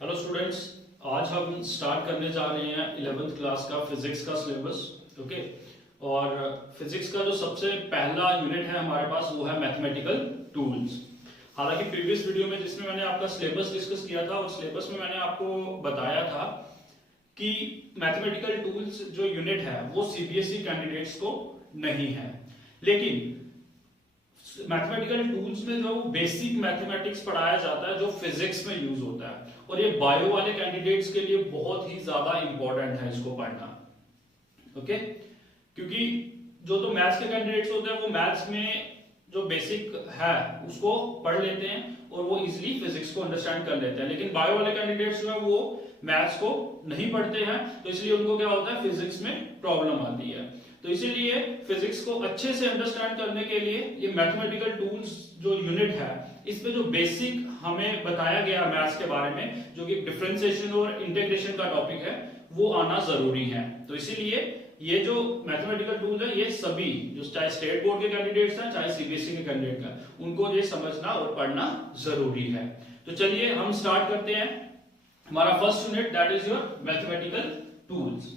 Hello students, आज हम start करने जा रहे हैं 11th क्लास का फिजिक्स का सिलेबस। ओके, और फिजिक्स का जो सबसे पहला यूनिट है हमारे पास वो है मैथमेटिकल टूल्स। हालांकि प्रीवियस वीडियो में जिसमें मैंने आपका सिलेबस डिस्कस किया था और सिलेबस में मैंने आपको बताया था कि मैथमेटिकल टूल्स जो यूनिट है वो सीबीएसई कैंडिडेट्स को नहीं है, लेकिन मैथमेटिकल टूल्स में जो बेसिक मैथमेटिक्स पढ़ाया जाता है जो फिजिक्स में यूज होता है, और ये बायो वाले कैंडिडेट्स के लिए बहुत ही ज्यादा इंपॉर्टेंट है इसको पढ़ना। ओके, क्योंकि जो तो मैथ्स के कैंडिडेट्स होते हैं वो मैथ्स में जो बेसिक है उसको पढ़ लेते हैं और वो इजीली फिजिक्स को अंडरस्टैंड कर लेते हैं, लेकिन बायो वाले कैंडिडेट्स जो है वो मैथ्स को नहीं पढ़ते हैं, तो इसलिए उनको क्या होता है, फिजिक्स में प्रॉब्लम आती है। तो इसीलिए फिजिक्स को अच्छे से अंडरस्टैंड करने के लिए ये मैथमेटिकल टूल्स जो यूनिट है इसमें जो बेसिक हमें बताया गया मैथ्स के बारे में, जो कि डिफरेंशिएशन और इंटीग्रेशन का टॉपिक है, वो आना जरूरी है। तो इसीलिए ये जो मैथमेटिकल टूल है ये सभी जो चाहे स्टेट बोर्ड के कैंडिडेट्स हैं चाहे सीबीएसई के कैंडिडेट हैं उनको ये समझना और पढ़ना जरूरी है। तो चलिए हम स्टार्ट करते हैं हमारा first unit, that is your mathematical tools.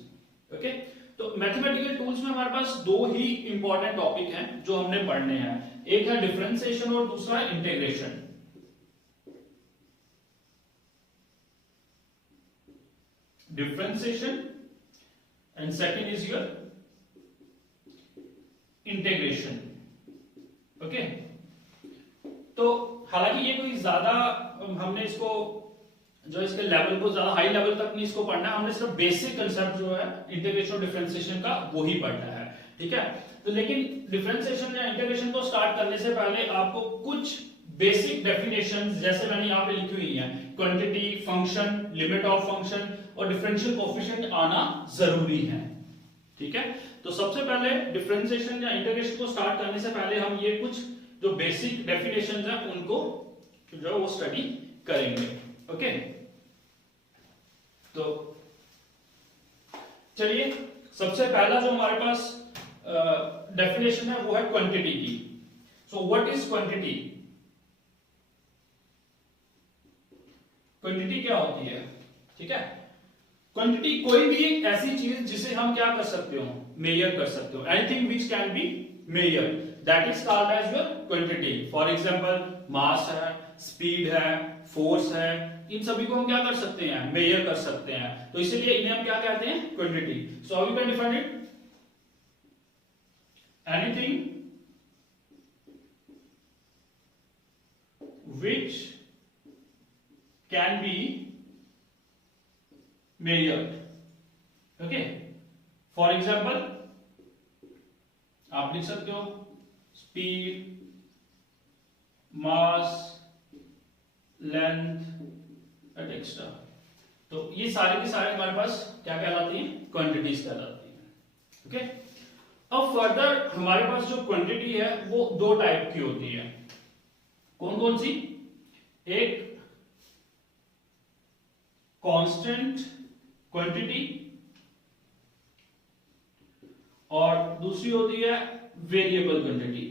Okay, तो मैथमेटिकल टूल्स में हमारे पास दो ही इंपॉर्टेंट टॉपिक हैं जो हमने पढ़ने हैं, एक है डिफरेंशिएशन और दूसरा integration. Differentiation and second is your integration. Okay, तो हालांकि ये कोई ज्यादा हमने इसको जो इसके लेवल को ज्यादा हाई लेवल तक नहीं इसको पढ़ना है, हमने सिर्फ बेसिक कंसेप्ट जो है इंटीग्रेशन और डिफरेंशिएशन का वो ही पढ़ना है। ठीक है, तो लेकिन डिफरेंशिएशन या इंटीग्रेशन को स्टार्ट करने से पहले आपको कुछ बेसिक डेफिनेशंस जैसे मैंने यहाँ पे लिखी हुई है, quantity, function, limit of function और डिफरेंशियल कोएफिशिएंट आना जरूरी है। ठीक है, तो सबसे पहले डिफरेंशिएशन या इंटीग्रेशन को स्टार्ट करने से पहले हम ये कुछ जो बेसिक डेफिनेशंस हैं उनको जो है वो स्टडी करेंगे। ओके, तो चलिए सबसे पहला जो हमारे पास डेफिनेशन है वो है क्वांटिटी की। So what is quantity? Quantity क्या होती है? ठीक है, क्वांटिटी कोई भी एक ऐसी चीज जिसे हम क्या कर सकते हो, मेजर कर सकते हो। Anything which can be measure, that is called as your quantity. For example mass है, स्पीड है, फोर्स है, इन सभी को हम क्या कर सकते हैं, मेजर कर सकते हैं, तो इसीलिए इन्हें हम क्या कहते हैं, quantity. So how we can define it? Anything which can be measured. Okay, for example आप लिख सकते हो स्पीड, मास, लेंथ एक्स्ट्रा। तो ये सारे के सारे हमारे पास क्या कहलाती हैं, क्वांटिटीज कहलाती हैं। ओके, अब फर्दर हमारे पास जो क्वांटिटी है वो दो टाइप की होती है। कौन कौन सी? एक कांस्टेंट क्वांटिटी और दूसरी होती है variable quantity.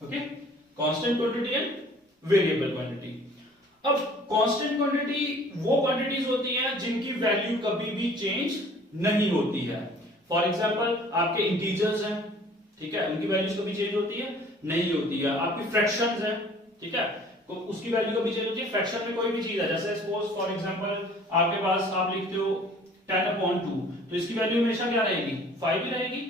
Okay, constant quantity and variable quantity. अब कांस्टेंट क्वांटिटी वो क्वांटिटीज होती हैं जिनकी वैल्यू कभी भी चेंज नहीं होती है। फॉर एग्जाम्पल आपके इंटीजर्स हैं, ठीक है, उनकी वैल्यूज कभी चेंज होती है, नहीं होती है। आपकी फ्रैक्शंस हैं, ठीक है, तो उसकी वैल्यू कभी चेंज होती है। फ्रैक्शन में कोई भी चीज है, जैसे सपोज फॉर एग्जांपल आपके पास आप लिखते हो 10/2, तो इसकी वैल्यू हमेशा क्या रहेगी, 5 ही रहेगी।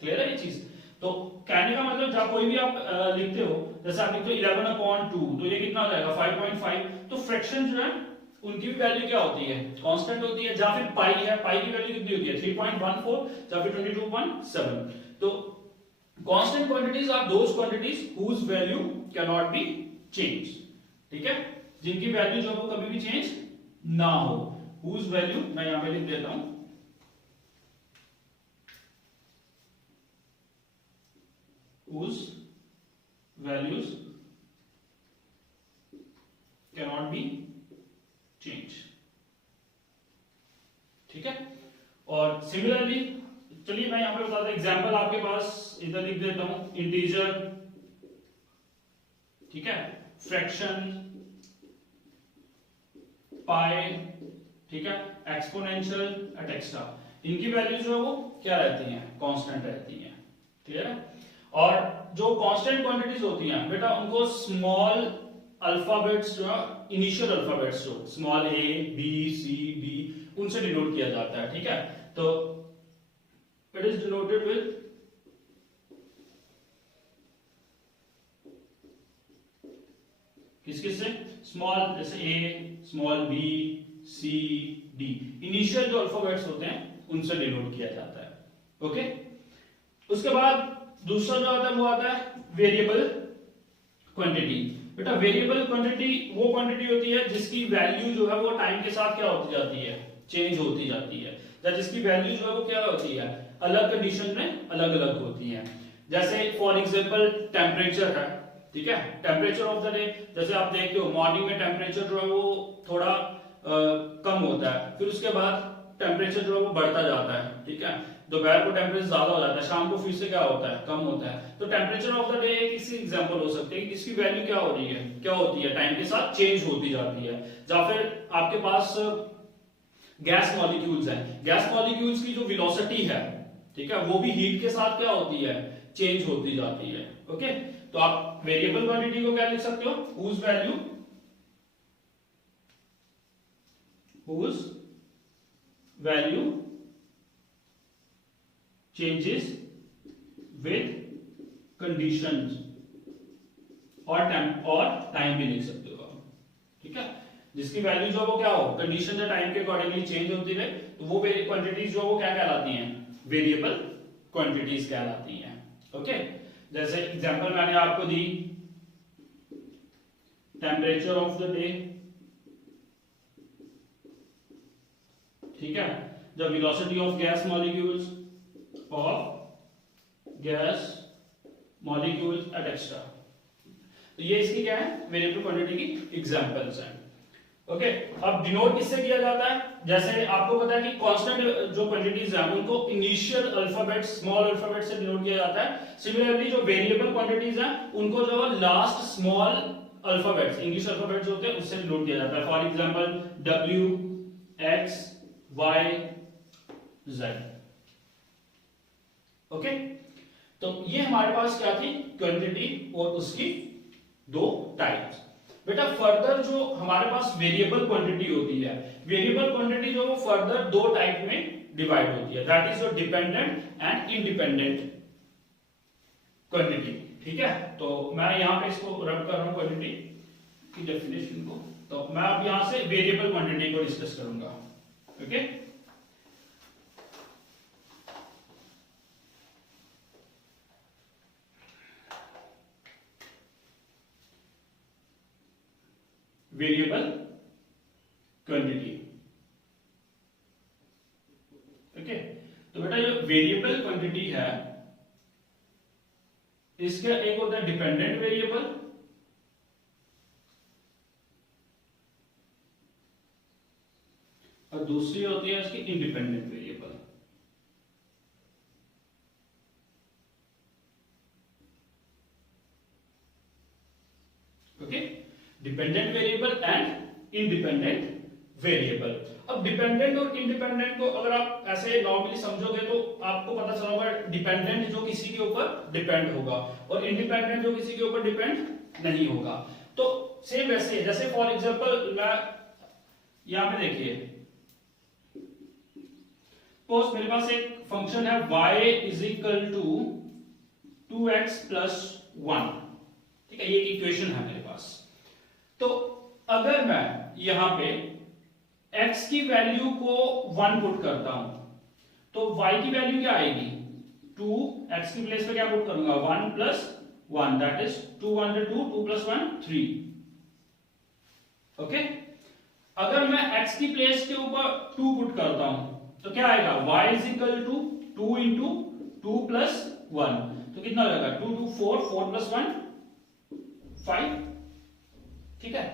क्लियर है ये चीज? तो कहने का मतलब जब कोई भी आप लिखते हो, जैसे आप लिखते हो 11/2, तो ये कितना हो जाएगा, 5.5। तो फ्रैक्शन जो है उनकी भी वैल्यू क्या होती है, कांस्टेंट होती है। या फिर पाई है, पाई की वैल्यू कितनी होती है, 3.14 या फिर 22.7। तो constant quantities are those quantities whose value can not be change. ठीक है, जिनकी वैल्यू जो है कभी भी चेंज ना हो। हुज वैल्यू मैं यहां पे लिख देता हूं, whose values can not be change. ठीक है, और सिमिलरली चलिए मैं मैं यहाँ पे बताता हूँ एग्जाम्पल आपके पास इधर लिख देता हूं, इंटीजर, ठीक है, फ्रैक्शन, पाई, ठीक है, एक्सपोनेंशियल एटसेट्रा, इनकी वैल्यू जो है वो क्या रहती हैं, कांस्टेंट रहती हैं, क्लियर है। और जो कांस्टेंट क्वांटिटीज होती हैं बेटा उनको स्मॉल अल्फाबेट्स जो इनिशियल अल्फाबेट्स जो small a b c d उनसे डिनोट किया जाता है, ठीक है। तो इट इज डिनोटेड विद किस किस से, स्मॉल जैसे ए, small B, c, D, initial जो अल्फाबेट्स होते हैं उनसे डिनोट किया जाता है, ओके। उसके बाद दूसरा जो आता है वो आता है वेरिएबल क्वांटिटी। बेटा वेरिएबल क्वांटिटी वो क्वांटिटी होती है जिसकी वैल्यू जो है वो टाइम के साथ क्या होती जाती है, चेंज होती जाती है, या जिसकी वैल्यू जो है वो क्या होती है, अलग कंडीशन में अलग अलग होती है। जैसे फॉर एग्जांपल टेम्परेचर है, ठीक है, टेम्परेचर ऑफ द डे, जैसे आप देखते हो मॉर्निंग में टेम्परेचर जो है वो थोड़ा कम होता है, फिर उसके बाद टेम्परेचर जो है वो बढ़ता जाता है, ठीक है, दोपहर को टेम्परेचर ज्यादा हो जाता है, शाम को फिर से क्या होता है, कम होता है। तो टेम्परेचर ऑफ द डे किसी एग्जांपल हो सकते हैं कि इसकी वैल्यू क्या हो रही है, क्या होती है, टाइम के साथ चेंज होती जाती है। या फिर आपके पास गैस मॉलिक्यूल्स हैं, गैस मॉलिक्यूल्स की जो वेलोसिटी है, ठीक है, वो भी हीट के साथ क्या होती है, चेंज होती जाती है, ओके। तो आप वेरिएबल क्वांटिटी को क्या लिख सकते हो, whose value changes with conditions, और टाइम भी लिख सकते हो आप, ठीक है, जिसकी वैल्यू जो वो क्या हो, कंडीशन या टाइम के अकॉर्डिंगली चेंज होती है, तो वो क्वांटिटीज जो वो क्या कहलाती हैं, वेरिएबल क्वांटिटीज कहलाती हैं, ओके। जैसे एग्जांपल मैंने आपको दी, टेम्परेचर ऑफ द डे, ठीक है, the velocity of gas molecules et cetera. तो ये इसकी क्या है, वेरिएबल क्वांटिटी की एग्जांपल्स हैं, ओके। अब डिनोट किससे किया जाता है, जैसे आपको पता है कि कांस्टेंट जो क्वांटिटीज हैं उनको इनिशियल अल्फाबेट स्मॉल अल्फाबेट से डिनोट किया जाता है। सिमिलरली जो वेरिएबल क्वांटिटीज हैं उनको जो last small alphabets English alphabet जो होते हैं उससे डिनोट किया जाता है। For example W, X, Y, Z, okay. तो ये हमारे पास क्या थी, क्वांटिटी और उसकी दो टाइप्स। बेटा फर्दर जो हमारे पास वेरिएबल क्वांटिटी होती है, वेरिएबल क्वांटिटी जो फर्दर दो टाइप में डिवाइड होती है, that is dependent and independent quantity, ठीक है। तो मैं यहां पे इसको रब कर रहा हूं क्वांटिटी की डेफिनेशन को, तो मैं अब यहां से वेरिएबल क्वांटिटी को डिस्कस करूंगा, ओके। Variable quantity, okay. तो बेटा ये वेरिएबल क्वांटिटी है, इसका एक होता है डिपेंडेंट वेरिएबल और दूसरी होती है इसकी independent variable, okay. Dependent variable and independent variable. अब डिपेंडेंट और इंडिपेंडेंट को अगर आप ऐसे नॉर्मली समझोगे तो आपको पता चला होगा डिपेंडेंट जो किसी के ऊपर डिपेंड होगा और इंडिपेंडेंट जो किसी के ऊपर डिपेंड नहीं होगा। तो सेम वैसे जैसे फॉर एग्जांपल मैं यहां पे देखिए, सपोज मेरे पास एक फंक्शन है y is equal to 2x plus 1, ठीक है, ये एक इक्वेशन है मेरे पास। तो अगर मैं यहां पे x की वैल्यू को 1 पुट करता हूं तो y की वैल्यू क्या आएगी 2, x की प्लेस पे क्या पुट करूंगा 1 plus 1 that is 2 1 2 2 plus 1 3, okay. अगर मैं x की प्लेस के ऊपर 2 पुट करता हूं तो क्या आएगा y is equal to 2 into 2 plus 1, तो कितना हो जाएगा 2 2 4 4 प्लस 1 5, ठीक है।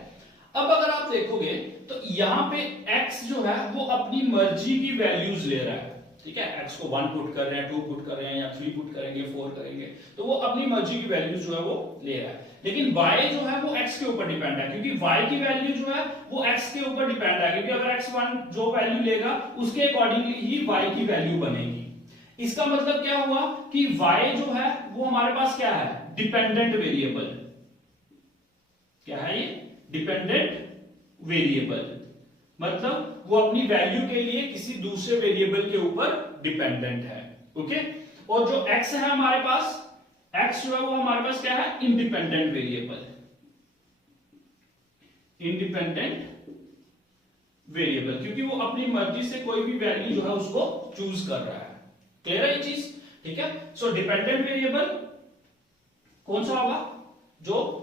अब अगर आप देखोगे तो यहां पे x जो है वो अपनी मर्जी की वैल्यूज ले रहा है, ठीक है, x को 1 पुट कर रहे हैं, 2 पुट कर रहे हैं, या 3 पुट करेंगे, 4 करेंगे, तो वो अपनी मर्जी की वैल्यू जो है वो ले रहा है। लेकिन y जो है वो x के ऊपर डिपेंड है, क्योंकि y की वैल्यू जो है वो x के ऊपर डिपेंड है, क्योंकि अगर x1 जो वैल्यू लेगा उसके अकॉर्डिंगली ही y की वैल्यू बनेगी। इसका मतलब क्या हुआ कि y जो है वो हमारे पास क्या है, डिपेंडेंट वेरिएबल। क्या है ये, डिपेंडेंट वेरिएबल, मतलब वो अपनी वैल्यू के लिए किसी दूसरे वेरिएबल के ऊपर डिपेंडेंट है। ओके, और जो x है हमारे पास, x जो है वो हमारे पास क्या है, इंडिपेंडेंट वेरिएबल, इंडिपेंडेंट वेरिएबल, क्योंकि वो अपनी मर्जी से कोई भी वैल्यू जो है उसको चूज कर रहा है। क्लियर है ये चीज, ठीक है। सो डिपेंडेंट वेरिएबल कौन सा होगा, जो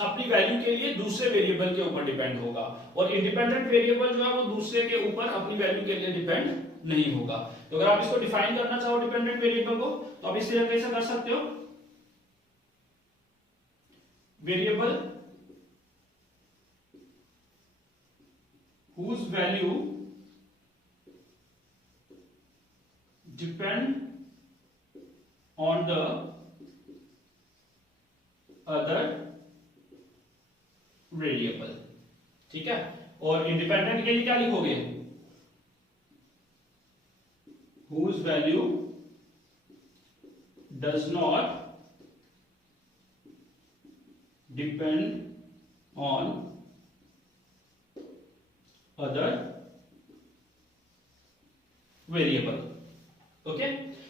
अपनी वैल्यू के लिए दूसरे वेरिएबल के ऊपर डिपेंड होगा, और इंडिपेंडेंट वेरिएबल जो है वो दूसरे के ऊपर अपनी वैल्यू के लिए डिपेंड नहीं होगा। तो अगर आप इसको डिफाइन करना चाहो डिपेंडेंट वेरिएबल को, तो आप इस तरह कैसे कर सकते हो, variable whose value depend on the other variable. ठीक है, और इंडिपेंडेंट के लिए क्या लिखोगे, whose value does not depend on other variable. Okay,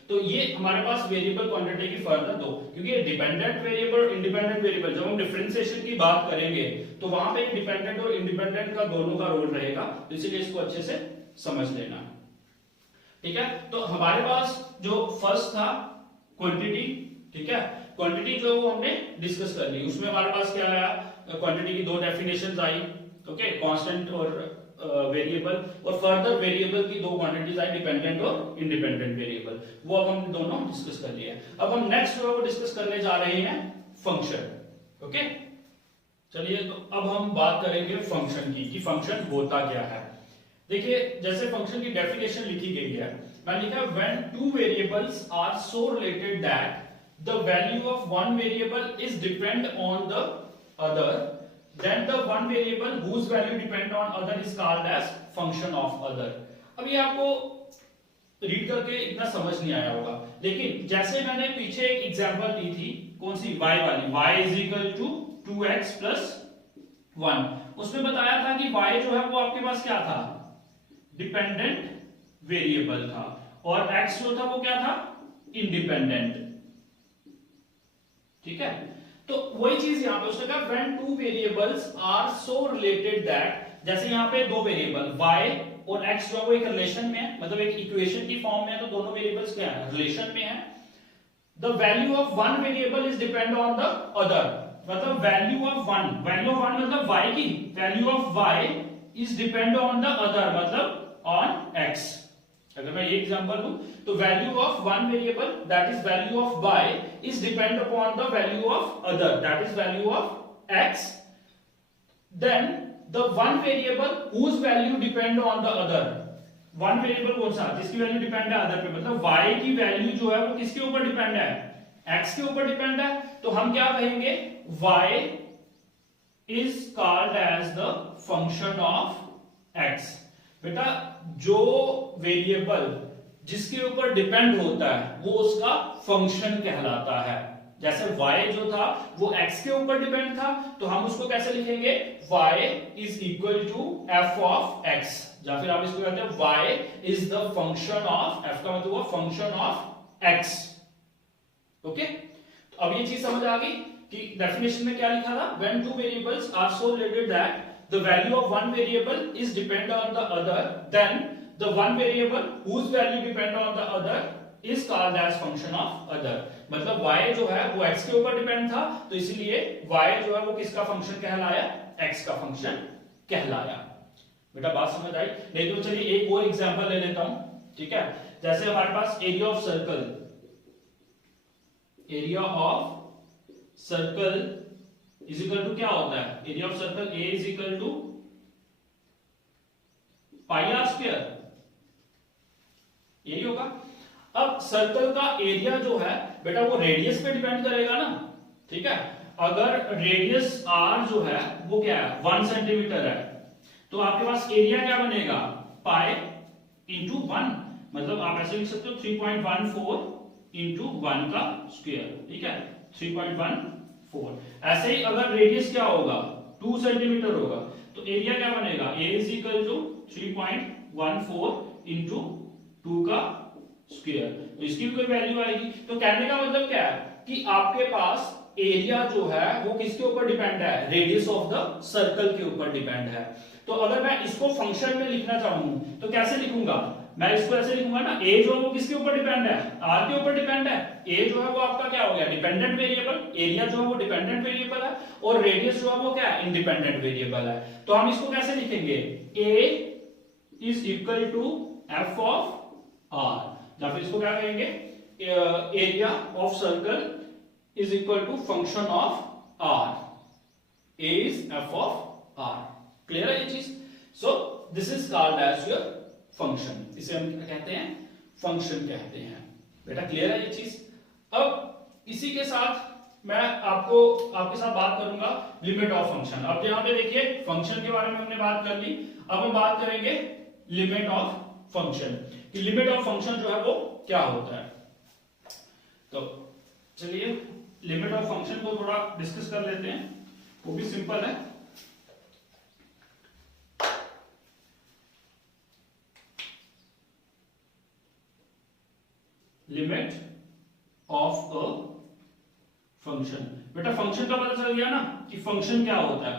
तो ये हमारे पास वेरिएबल क्वांटिटी की फर्दर दो, क्योंकि डिपेंडेंट वेरिएबल और इंडिपेंडेंट वेरिएबल जब हम डिफरेंशिएशन की बात करेंगे तो वहां पे डिपेंडेंट और इंडिपेंडेंट का दोनों का रोल रहेगा, तो इसलिए इसको अच्छे से समझ लेना। ठीक है, तो हमारे पास जो फर्स्ट था क्वांटिटी, ठीक है, क्वांटिटी जो वो हमने डिस्कस कर ली, उसमें हमारे पास क्या आया, क्वांटिटी की दो डेफिनेशंस आई। ओके, कांस्टेंट और वेरिएबल, और फर्दर वेरिएबल की दो क्वांटिटीज आई, डिपेंडेंट और इंडिपेंडेंट वेरिएबल, वो अब हम दोनों डिस्कस कर लिए। अब हम नेक्स्ट जो है वो डिस्कस करने जा रहे हैं फंक्शन। ओके, चलिए तो अब हम बात करेंगे फंक्शन की, कि फंक्शन होता क्या है। देखिए, जैसे फंक्शन की डेफिनेशन लिखी गई है, मैंने लिखा when two variables are so related that the value of one variable is depend on the other, then the one variable whose value depend on other is called as function of other। अब ये आपको read करके इतना समझ नहीं आया होगा, लेकिन जैसे मैंने पीछे एक एग्जांपल दी थी, कौन सी, y वाली, y is equal to 2x plus 1, उसमें बताया था कि y जो है वो आपके पास क्या था, डिपेंडेंट वेरिएबल था, और x जो था वो क्या था, इंडिपेंडेंट। ठीक है, तो वही चीज यहां पे उसने कहा when two variables are so related that, जैसे यहां पे दो वेरिएबल y और x जो वो एक रिलेशन में है, मतलब एक इक्वेशन की फॉर्म में है, तो दोनों वेरिएबल्स क्या है, रिलेशन में है। The value of one variable is depend on the other, मतलब वैल्यू ऑफ वन मतलब y की value of y is depend on the other, मतलब ऑन x। अगर मैं ये एग्जांपल लूं, तो value of one variable that is value of y is depend upon the value of other that is value of x, then the one variable whose value depend on the other, one variable कौन सा, जिसकी value depend है other पे, मतलब y की value जो है वो किसके ऊपर डिपेंड है, x के ऊपर डिपेंड है, तो हम क्या कहेंगे, y is called as the function of x। बेटा, जो वेरिएबल जिसके ऊपर डिपेंड होता है वो उसका फंक्शन कहलाता है। जैसे y जो था वो x के ऊपर डिपेंड था, तो हम उसको कैसे लिखेंगे, y is equal to f of x, या फिर आप इसको कहते हैं y is the function of, f का मतलब हुआ फंक्शन ऑफ x। ओके, तो अब ये चीज समझ आ गई कि डेफिनेशन में क्या लिखा था, when two variables are so related that the value of one variable is depend on the other, then the one variable whose value depend on the other is called as function of other। मतलब y जो है वो x के ऊपर depend था, तो इसीलिए y जो है वो किसका फंक्शन कहलाया, x का फंक्शन कहलाया। बेटा बात समझ आई? नहीं तो चलिए एक और एग्जांपल ले लेता हूं। ठीक है, जैसे हमारे पास area of circle, area of circle is equal to क्या होता है, area of circle A is equal to pi r square, यही होगा। अब सर्कल का एरिया जो है बेटा वो रेडियस पे डिपेंड करेगा ना, ठीक है। अगर रेडियस r जो है वो क्या है 1 सेंटीमीटर है, तो आपके पास एरिया क्या बनेगा पाई इंटू 1, मतलब आप ऐसे लिख सकते हो 3.14 इंटू 1 का स्क्वायर, ठीक है 3.14। ऐसे ही अगर रेडियस क्या होगा 2 सेंटीमीटर होगा, तो एरिया क्या बनेगा a is equal to 3.14 into 2 का स्क्वायर, तो इसकी भी कोई वैल्यू आएगी। तो कहने का मतलब क्या है कि आपके पास एरिया जो है वो किसके ऊपर डिपेंड है, रेडियस ऑफ द सर्कल के ऊपर डिपेंड है। तो अगर मैं इसको फंक्शन में लिखना चाहूं तो कैसे लिखूंगा, मैं इसको ऐसे लिखूंगा ना, a जो है वो किसके ऊपर डिपेंड है, r के ऊपर डिपेंड है। a जो है वो आपका क्या हो गया डिपेंडेंट वेरिएबल, एरिया जो है वो डिपेंडेंट वेरिएबल है, और रेडियस जो है वो क्या है इंडिपेंडेंट वेरिएबल है। तो हम इसको कैसे लिखेंगे, a is equal to f of r, या फिर इसको क्या कहेंगे area of circle is equal to function of r, a is f of r। Clear है ये चीज। So this is called as your function, इसे हम क्या कहते हैं फंक्शन कहते हैं बेटा। क्लियर है ये चीज। अब इसी के साथ मैं आपके साथ बात करूंगा लिमिट ऑफ फंक्शन। अब यहां पे देखिए फंक्शन के बारे में हमने बात कर ली, अब हम बात करेंगे लिमिट ऑफ फंक्शन कि लिमिट ऑफ फंक्शन जो है वो क्या होता है। तो चलिए लिमिट ऑफ फंक्शन को थोड़ा डिस्कस कर लेते हैं, वो भी सिंपल है। लिमिट ऑफ अ फंक्शन, बेटा फंक्शन का पता चल गया ना कि फंक्शन क्या होता है।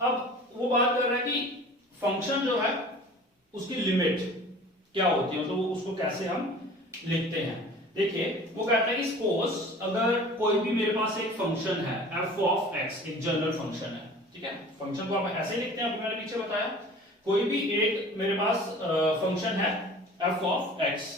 अब वो बात कर रहा है कि फंक्शन जो है उसकी लिमिट क्या होती है, तो मतलब उसको कैसे हम लिखते हैं। देखिए वो कहता है कि सपोज अगर कोई भी मेरे पास एक फंक्शन है f ऑफ x, एक जनरल फंक्शन है, ठीक है। फंक्शन को आप ऐसे ही लिखते हैं, अभी मैंने पीछे बताया। कोई भी एक मेरे पास फंक्शन है f ऑफ x,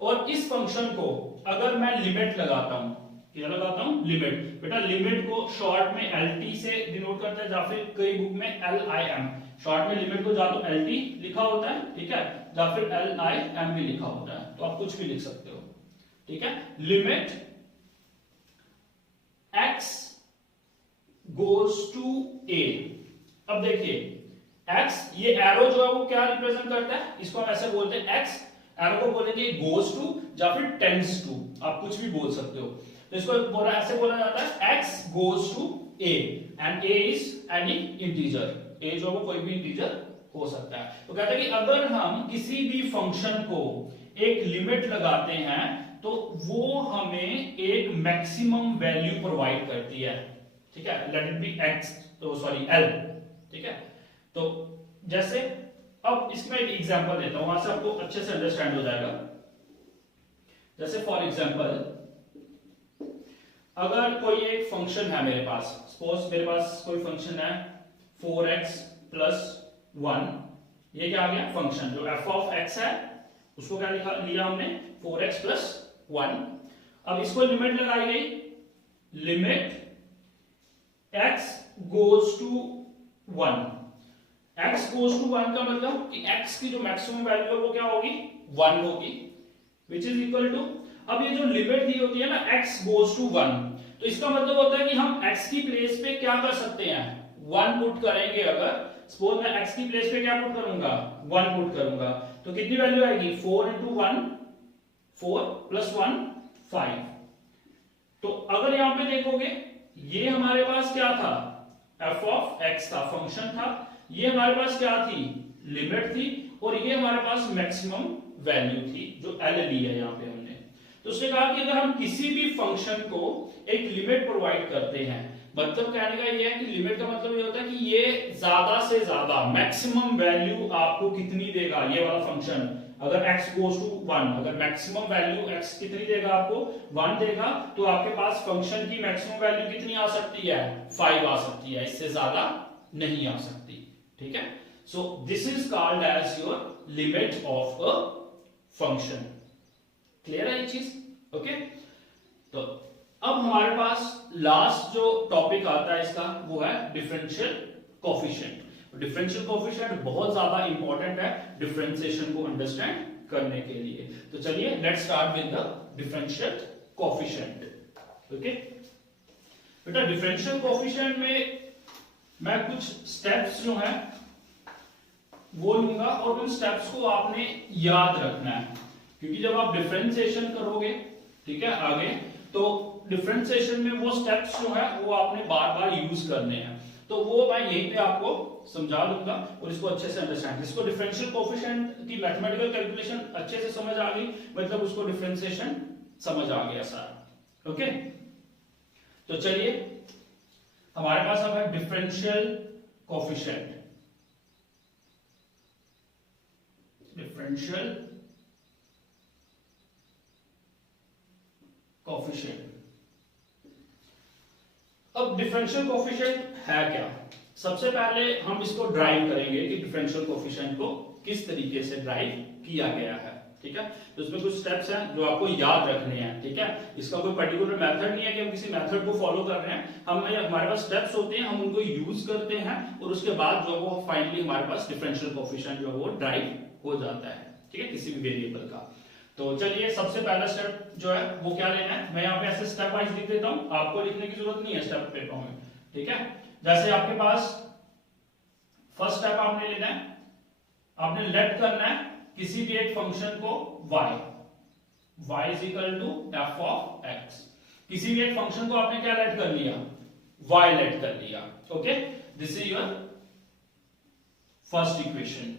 और इस फंक्शन को अगर मैं लिमिट लगाता हूं, क्या लगाता हूं लिमिट। बेटा लिमिट को शॉर्ट में LT से डिनोट करते हैं, या फिर कई बुक में LIM, शॉर्ट में लिमिट को जा तो LT लिखा होता है, ठीक है, या फिर LIM भी लिखा होता है, तो आप कुछ भी लिख सकते हो, ठीक है। Limit x goes to a। अब देखिए x, ये एरो जो है वो क्या रिप्रेजेंट करता है, इसको हम ऐसे बोलते हैं x, एरो को बोलेंगे गोज टू या फिर टेंड्स टू, आप कुछ भी बोल सकते हो। तो इसको ऐसे बोला जाता है x goes to a and a is any integer, a जो वो कोई भी इंटीजर हो सकता है। तो कहते हैं कि अगर हम किसी भी फंक्शन को एक लिमिट लगाते हैं तो वो हमें एक मैक्सिमम वैल्यू प्रोवाइड करती है, ठीक है, लेट इट बी x, तो सॉरी l, ठीक है। तो जैसे अब इसमें एक एग्जांपल देता हूं, वहां से आपको अच्छे से अंडरस्टैंड हो जाएगा। जैसे फॉर एग्जांपल अगर कोई एक फंक्शन है मेरे पास, सपोज मेरे पास कोई फंक्शन है 4x प्लस 1, ये क्या आ गया फंक्शन, जो f ऑफ x है उसको क्या लिया हमने 4x प्लस 1। अब इसको लिमिट लगाई गई, limit x goes to 1, x goes to 1 का मतलब कि x की जो मैक्सिमम वैल्यू है वो क्या होगी 1 होगी, विच इज इक्वल टू, अब ये जो लिमिट दी होती है ना x गोज टू 1, तो इसका मतलब होता है कि हम x की प्लेस पे क्या कर सकते हैं 1 पुट करेंगे। अगर सपोज मैं x की प्लेस पे क्या पुट करूंगा 1 पुट करूंगा, तो कितनी वैल्यू आएगी 4 into 1 4 plus 1 5। तो अगर यहां पे देखोगे ये हमारे पास क्या था f ऑफ x था, फंक्शन था, ये हमारे पास क्या थी लिमिट थी, और ये हमारे पास मैक्सिमम वैल्यू थी जो l ली है यहां पे हमने। तो उसने कहा कि अगर हम किसी भी फंक्शन को एक लिमिट प्रोवाइड करते हैं, मतलब कहने का ये है कि लिमिट का मतलब ये होता है कि ये ज्यादा से ज्यादा मैक्सिमम वैल्यू आपको कितनी देगा, ये वाला फंक्शन अगर x गोज टू 1, अगर मैक्सिमम वैल्यू x कितनी देगा आपको 1 देगा, तो आपके पास फंक्शन की मैक्सिमम वैल्यू कितनी आ सकती है 5 आ सकती है, इससे ज्यादा नहीं आ सकती, ठीक है। So this is called as your limit of a function. Clear है ये चीज, ओके। तो अब हमारे पास लास्ट जो टॉपिक आता है इसका वो है डिफरेंशियल कोएफिशिएंट। डिफरेंशियल कोएफिशिएंट बहुत ज्यादा इंपॉर्टेंट है डिफरेंशिएशन को अंडरस्टैंड करने के लिए। तो चलिए let's start with the differential coefficient. Okay बेटा, डिफरेंशियल कोएफिशिएंट में मैं कुछ स्टेप्स जो हैं वो लूंगा और उन स्टेप्स को आपने याद रखना है, क्योंकि जब आप डिफरेंशिएशन करोगे, ठीक है, आगे, तो डिफरेंशिएशन में वो स्टेप्स जो है वो आपने बार बार यूज करने हैं। तो वो मैं यहीं पे आपको समझा दूंगा और इसको अच्छे से अंडरस्टैंड, जिसको डिफरेंशियल कोएफिशिएंट की मैथमेटिकल कैलकुलेशन अच्छे से समझ आ गई, मतलब उसको डिफरेंशिएशन समझ आ गया सारा। ओके, तो चलिए हमारे पास अब है डिफरेंशियल कोएफिशिएंट। Differential coefficient. अब डिफरेंशियल कोएफिशिएंट है क्या? सबसे पहले हम इसको ड्राइव करेंगे कि डिफरेंशियल कोएफिशिएंट को किस तरीके से ड्राइव किया गया है, ठीक है। तो इसमें कुछ स्टेप्स हैं जो आपको याद रखने हैं, ठीक है। इसका कोई पर्टिकुलर मेथड नहीं है कि हम किसी मेथड को फॉलो कर रहे हैं, हमारे पास स्टेप्स होते हैं, हम उनको यूज करते हैं और उसके बाद जो वो फाइनली हमारे पास डिफरेंशियल कोएफिशिएंट जो है वो ड्राइव हो जाता है, ठीक है, किसी भी वेरिएबल का। तो चलिए सबसे पहला स्टेप जो है वो क्या लेना है, मैं यहाँ पे ऐसे स्टेप वाइज लिख देता हूं, आपको लिखने की जरूरत नहीं है स्टेप पेपर में, ठीक है। जैसे आपके पास फर्स्ट स्टेप आपने लेना है, आपने लेट करना है किसी भी एक फंक्शन को y is equal to f of x. किसी भी एक फंक्शन को आपने क्या लेट कर लिया, y लेट कर लिया। Okay, this is your first equation.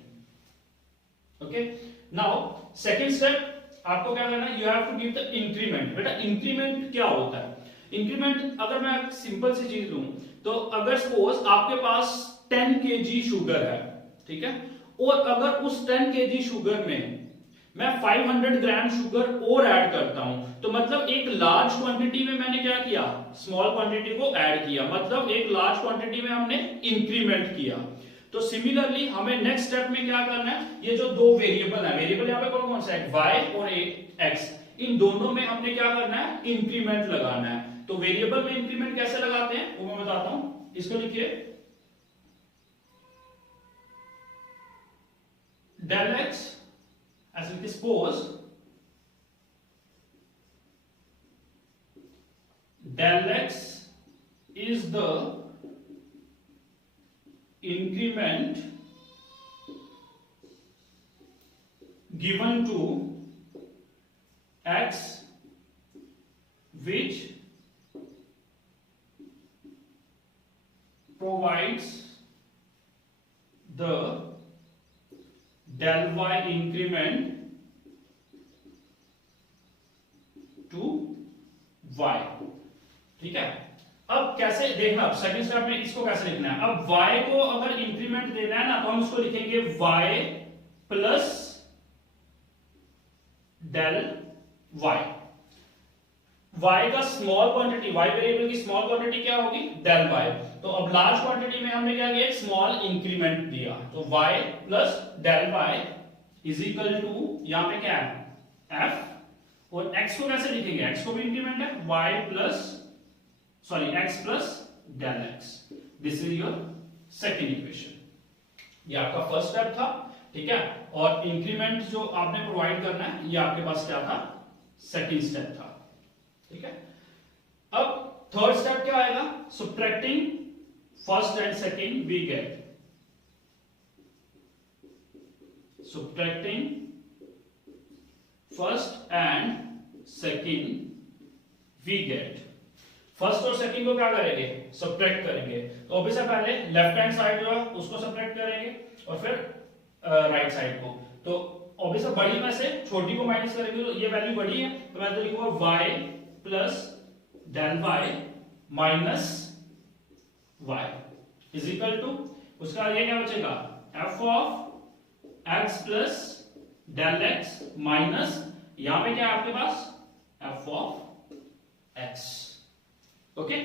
Okay, now second step आपको क्या करना है, you have to give the increment. बेटा इंक्रीमेंट क्या होता है? इंक्रीमेंट अगर मैं सिंपल सी चीज लूं, तो अगर सपोज आपके पास 10 kg शुगर है, ठीक है, और अगर उस 10 kg शुगर में मैं 500 ग्राम शुगर और ऐड करता हूं, तो मतलब एक लार्ज क्वांटिटी में मैंने क्या किया, स्मॉल क्वांटिटी को ऐड किया, मतलब एक लार्ज क्वांटिटी में हमने इंक्रीमेंट किया। तो सिमिलरली हमें नेक्स्ट स्टेप में क्या करना है, ये जो दो वेरिएबल है, वेरिएबल यहाँ पे कौन कौन सा है, y और x, इन दोनों में हमने क्या करना है, इंक्रीमेंट लगाना है। तो वेरिएबल में इंक्रीमेंट कैसे लगाते हैं वो मैं बताता हूं, इसको लिखिए del x as it is suppose del x is the increment given to x which provides the del y increment to y, ठीक है। अब कैसे देखना, अब सेकंड स्टेप में इसको कैसे लिखना है, अब y को अगर इंक्रीमेंट देना है ना, तो हम इसको लिखेंगे y plus del y। y का स्मॉल क्वांटिटी, y वेरिएबल की स्मॉल क्वांटिटी क्या होगी, डेल y। तो अब लार्ज क्वांटिटी में हमने क्या किया, एक स्मॉल इंक्रीमेंट दिया, तो y plus del y is equal to, यहां पे क्या है f, और x को कैसे लिखेंगे, x को भी इंक्रीमेंट है, y plus x plus del x। This is your second equation. ये आपका फर्स्ट स्टेप था, ठीक है, और इंक्रीमेंट जो आपने प्रोवाइड करना है ये आपके पास क्या था, सेकंड स्टेप था, ठीक है। अब थर्ड स्टेप क्या आएगा, subtracting first and second we get, subtracting first and second we get. First और सेकंड को क्या करेंगे, सब्ट्रैक्ट करेंगे। तो ऑब्वियसली पहले लेफ्ट हैंड साइड जो है उसको सब्ट्रैक्ट करेंगे और फिर राइट साइड को। तो ऑब्वियसली बड़ी में से छोटी को माइनस करेंगे, तो ये वैल्यू बड़ी है, तो मैं तो लिखूंगा y plus del y minus y is equal to, उसका ये क्या बचेगा, f of x plus del x minus, यहां पे क्या है आपके पास, f ऑफ x। ओके,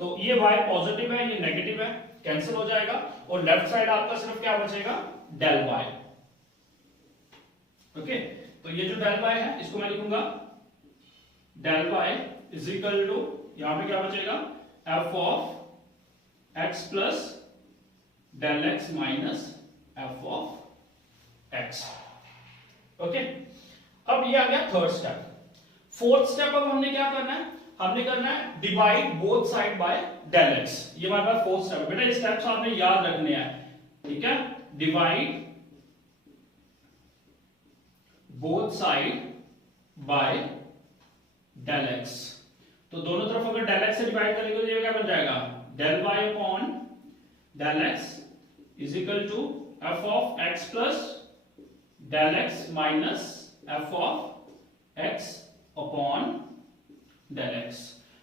तो ये y पॉजिटिव है, ये नेगेटिव है, कैंसिल हो जाएगा, और लेफ्ट साइड आपका सिर्फ क्या बचेगा, डेल y। ओके, तो ये जो डेल y है इसको मैं लिखूंगा del y is equal to, यहां पे क्या बचेगा, f of x plus del x minus f of x। Okay, अब ये आ गया थर्ड स्टेप। फोर्थ स्टेप अब हमने क्या करना है, हमने करना है divide both side by del x. ये हमारे पास फोर्थ स्टेप है बेटा, ये स्टेप्स आपने याद रखने हैं, ठीक है। Divide both side by del x, तो दोनों तरफ अगर डेल एक्स से डिवाइड करेंगे तो ये क्या बन जाएगा, del y upon del x is equal to f of x plus del x minus f of x upon del x.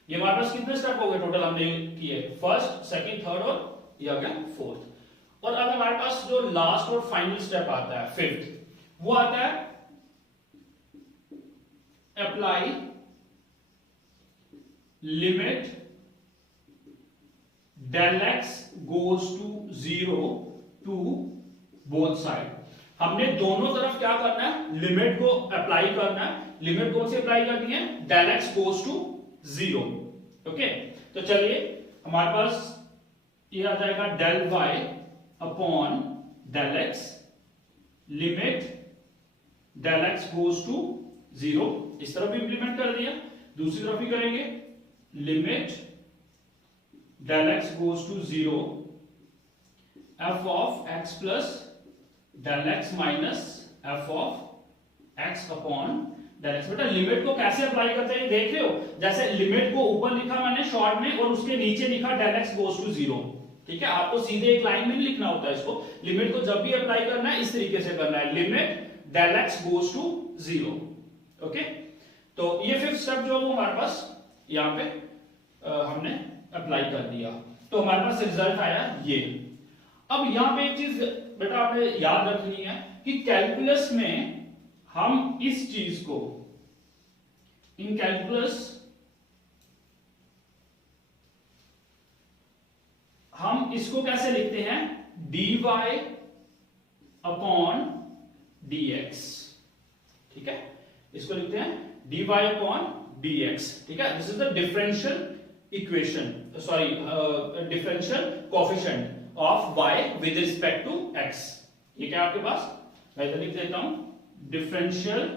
ये हमारे पास कितने स्टेप हो गए टोटल हमने किए, फर्स्ट, सेकंड, थर्ड और ये आ गया फोर्थ। और अब हमारे पास जो लास्ट और फाइनल स्टेप आता है फिफ्थ, वो आता है apply limit del x goes to 0 to both side. हमने दोनों तरफ क्या करना है, लिमिट को अप्लाई करना है। लिमिट कौन सी अप्लाई करनी है, del x goes to 0। Okay, तो चलिए हमारे पास ये आ जाएगा del y upon del x limit del x goes to 0। इस तरफ भी इंप्लीमेंट कर दिया, दूसरी तरफ भी करेंगे, limit del x goes to 0 f of x plus del x minus f of x upon del x. बेटा लिमिट को कैसे अप्लाई करते हैं देख रहे हो, जैसे लिमिट को ऊपर लिखा मैंने शॉर्ट में और उसके नीचे लिखा डेल एक्स गोज टू 0, ठीक है। आपको सीधे एक लाइन में नहीं लिखना होता है इसको, लिमिट को जब भी अप्लाई करना है इस तरीके से करना है, limit del x goes to 0। Okay, तो ये फिफ्थ स्टेप जो वो हमारे पास यहाँ पे हमने अप्लाई कर दिया, तो हमारे पास रिजल्ट आया ये। अब यहां पे एक चीज बेटा आपने याद रखनी है कि कैलकुलस में हम इस चीज को, इन कैलकुलस हम इसको कैसे लिखते हैं, dy अपॉन dx, ठीक है, इसको लिखते हैं dy अपॉन dx, ठीक है। This is the differential equation, sorry differential coefficient of y with respect to x। ये क्या आपके पास, मैं इधर लिख देता हूं, differential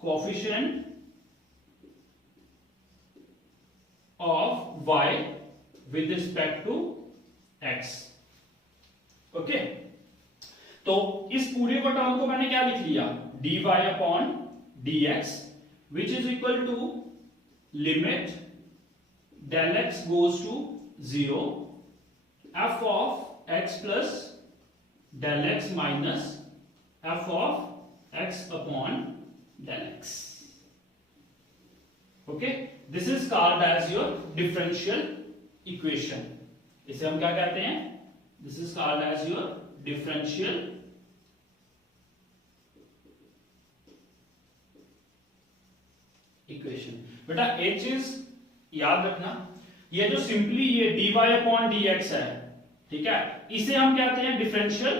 coefficient of y with respect to x। Okay, तो इस पूरे को टर्म को मैंने क्या लिख लिया, dy upon dx which is equal to limit del x goes to 0 f of x plus del x minus f of x upon del x. Okay, this is called as your differential equation. इसे हम क्या कहते हैं, this is called as your differential equation. बेटा एक चीज याद रखना, ये जो सिंपली ये dy अपॉन dx है, ठीक है, इसे हम कहते हैं डिफरेंशियल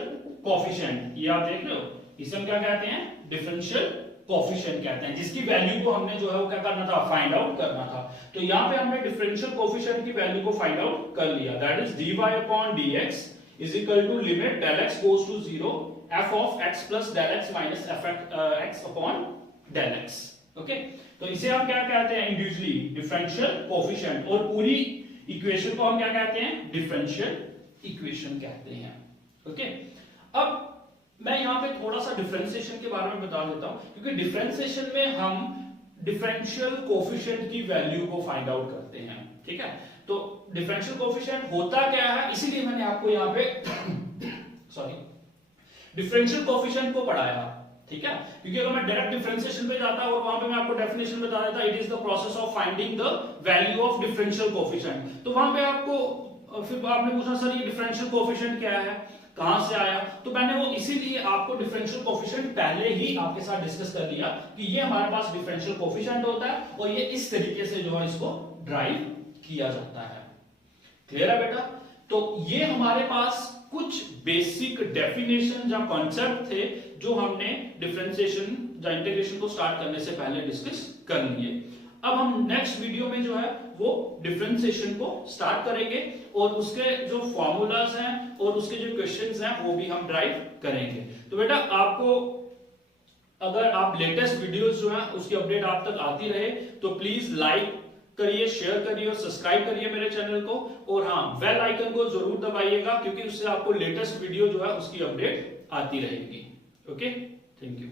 कोएफिशिएंट। ये आप देख रहे हो, इसे हम क्या कहते हैं, डिफरेंशियल कोएफिशिएंट कहते हैं, जिसकी वैल्यू को हमने जो है वो क्या करना था, फाइंड आउट करना था। तो यहां पे हमने डिफरेंशियल कोएफिशिएंट की वैल्यू को फाइंड आउट कर लिया, that is dy upon dx is equal to limit del x goes to 0 f of x plus del x minus f x upon del x। Okay, तो इसे हम क्या कहते हैं, इंडिविजुअली डिफरेंशियल कोएफिशिएंट, और पूरी इक्वेशन को हम क्या कहते हैं, डिफरेंशियल इक्वेशन कहते हैं। ओके, अब मैं यहां पे थोड़ा सा डिफरेंशिएशन के बारे में बता देता हूं, क्योंकि डिफरेंशिएशन में हम डिफरेंशियल कोएफिशिएंट की वैल्यू को फाइंड आउट करते हैं, ठीक है। तो डिफरेंशियल कोएफिशिएंट होता क्या है, इसीलिए मैंने आपको यहां पे सॉरी डिफरेंशियल कोएफिशिएंट को पढ़ाया, ठीक है, क्योंकि अगर मैं डायरेक्ट डिफरेंशिएशन पे जाता और वहां पे मैं आपको डेफिनेशन बता देता, it is the process of finding the value of differential coefficient, तो वहां पे आपको फिर आपने पूछा सर ये डिफरेंशियल कोएफिशिएंट क्या है, कहां से आया, तो मैंने वो इसीलिए आपको डिफरेंशियल कोएफिशिएंट पहले ही आपके साथ डिस्कस कर लिया कि ये हमारे पास डिफरेंशियल कोएफिशिएंट होता है और ये इस तरीके से जो है इसको ड्राइव किया जाता है। क्लियर है बेटा, तो ये हमारे पास कुछ बेसिक डेफिनेशन या कॉन्सेप्ट थे जो हमने डिफरेंशिएशन या इंटीग्रेशन को स्टार्ट करने से पहले डिस्कस कर लिए। अब हम नेक्स्ट वीडियो में जो है वो डिफरेंशिएशन को स्टार्ट करेंगे और उसके जो फॉर्मूलाज हैं और उसके जो क्वेश्चंस हैं वो भी हम ड्राइव करेंगे। तो बेटा आपको अगर आप लेटेस्ट वीडियोस जो है उसकी अपडेट आप तक आती रहे तो प्लीज लाइक करिए, शेयर करिए और सब्सक्राइब करिए मेरे चैनल को। और हाँ, बेल आइकन को जरूर दबाइएगा क्योंकि उससे आपको लेटेस्ट वीडियो जो है उसकी अपडेट आती रहेगी। Okay, thank you.